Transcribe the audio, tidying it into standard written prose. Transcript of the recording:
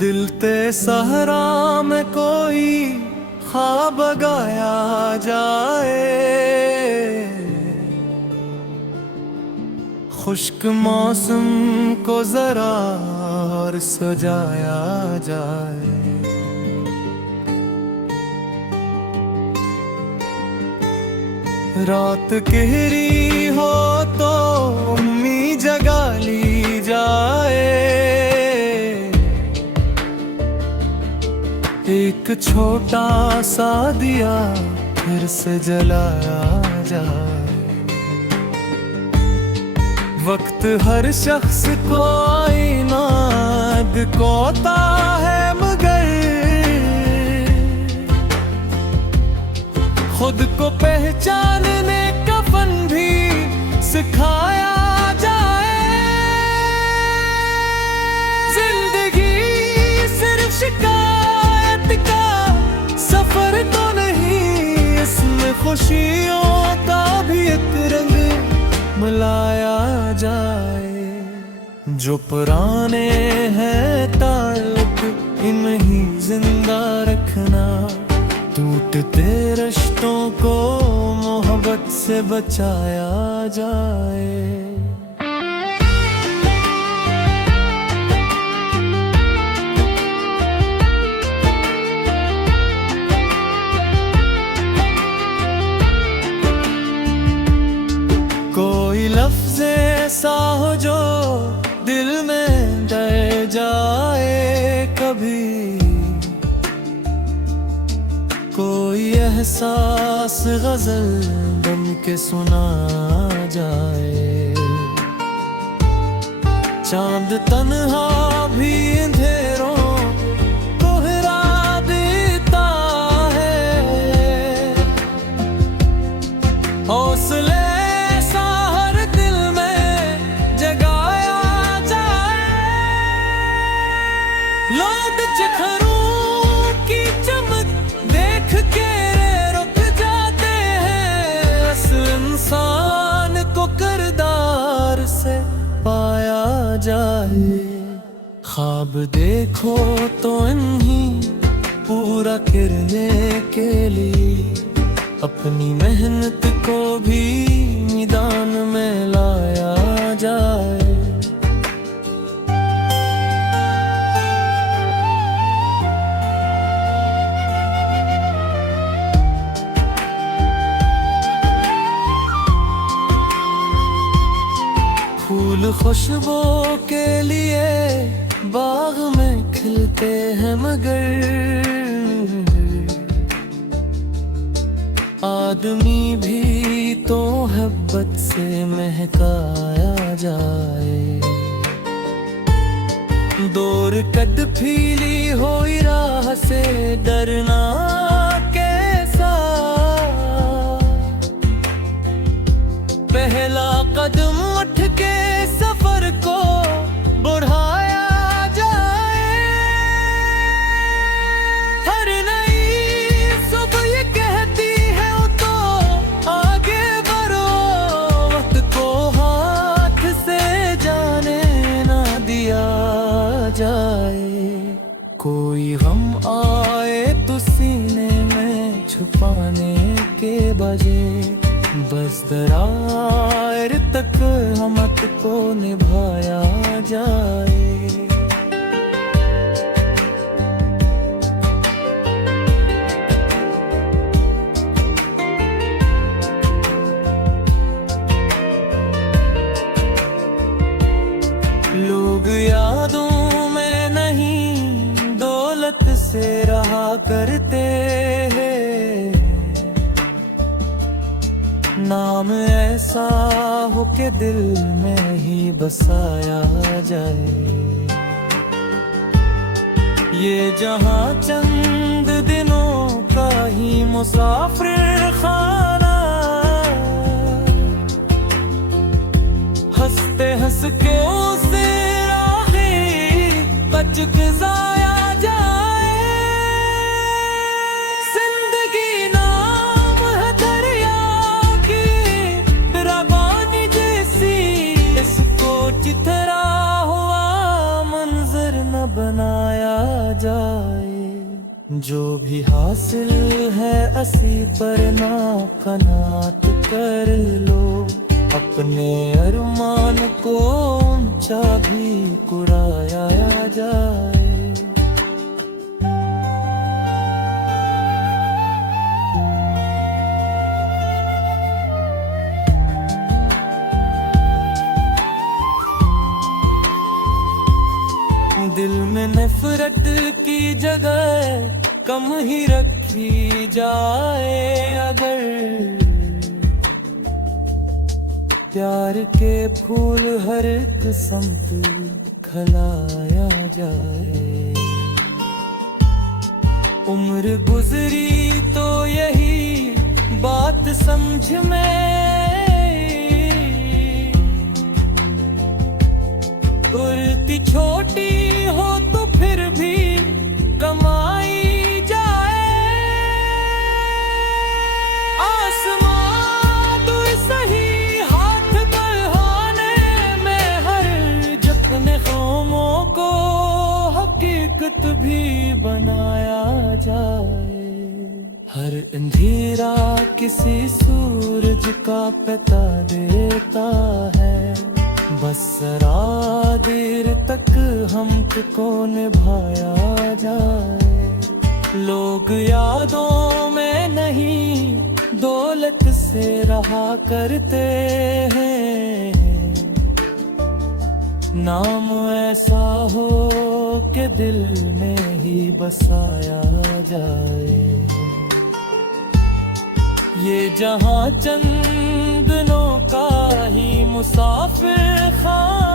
दिल ते सहरा में कोई ख्वाब गाया जाए, खुश्क मौसम को जरा और सजाया जाए। रात गहरी हो तो उम्मीद जगा ली जाए, एक छोटा सा दिया फिर से जलाया जाए। वक्त हर शख्स को आईना दिखाता है, मगर खुद को पहचानने का फन भी सिखाया जाए। जिंदगी सिर्फ शिकायत का सफर तो नहीं, इसमें खुशियों का भी एक रंग मिलाया जाए। जो पुराने हैं ताल्लुक इन्हीं जिंदा रखना, टूटते रिश्तों को मोहब्बत से बचाया जाए। कोई लफ्ज़ ऐसा हो जो दिल में डर जाए कभी, कोई एहसास गजल बन के सुना जाए। चांद तन्हा भी अंधेरों को हिरा देता है, हौसले शिखरों की चमक देख के रुक जाते हैं। असल इंसान को किरदार से पाया जाए। ख्वाब देखो तो इन्हीं पूरा करने के लिए अपनी मेहनत को भी मैदान में लाया जाए। फूल खुशबू के लिए बाग में खिलते हैं, मगर आदमी भी तो मोहब्बत से महकाया जाए। दूर कद फीली होई राह से डरना कैसा, पहला कदम उठ के सफर को बढ़ाया जाए। हर नई सुबह ये कहती है तो आगे बढ़ो, वक्त को हाथ से जाने ना दिया जाए। कोई गम आए तो सीने में छुपाने के बजाय बस दरार तक हमत को निभाया जाए। लोग यादों में नहीं दौलत से रहा करते हैं, नाम ऐसा हो के दिल में ही बसाया जाए। ये जहां चंद दिनों का ही मुसाफिर खाना, हंसते हंस के उसे राही बच के जाया जाए। जिंदगी नाम है दरिया की रवानी जैसी, इसको चितरा हुआ मंजर न बनाया जो भी हासिल है असी पर ना कनात कर लो, अपने अरमान को ऊंचा भी कुड़ाया जाए। दिल में नफरत की जगह कम ही रखी जाए, अगर प्यार के फूल हर किस्म खिलाया जाए। उम्र गुजरी तो यही बात समझ में, उड़ती छोटी हो तो फिर भी कमाई जाए। आसमां तो सही हाथ बढ़ाने में, हर जख्म ख्वामों को हकीकत भी बनाया जाए। हर अंधेरा किसी सूरज का पता देता है, बस जरा देर तक हमको निभाया जाए। लोग यादों में नहीं दौलत से रहा करते हैं, नाम ऐसा हो कि दिल में ही बसाया जाए। ये जहां चंदनों का ही मुसाफिर खां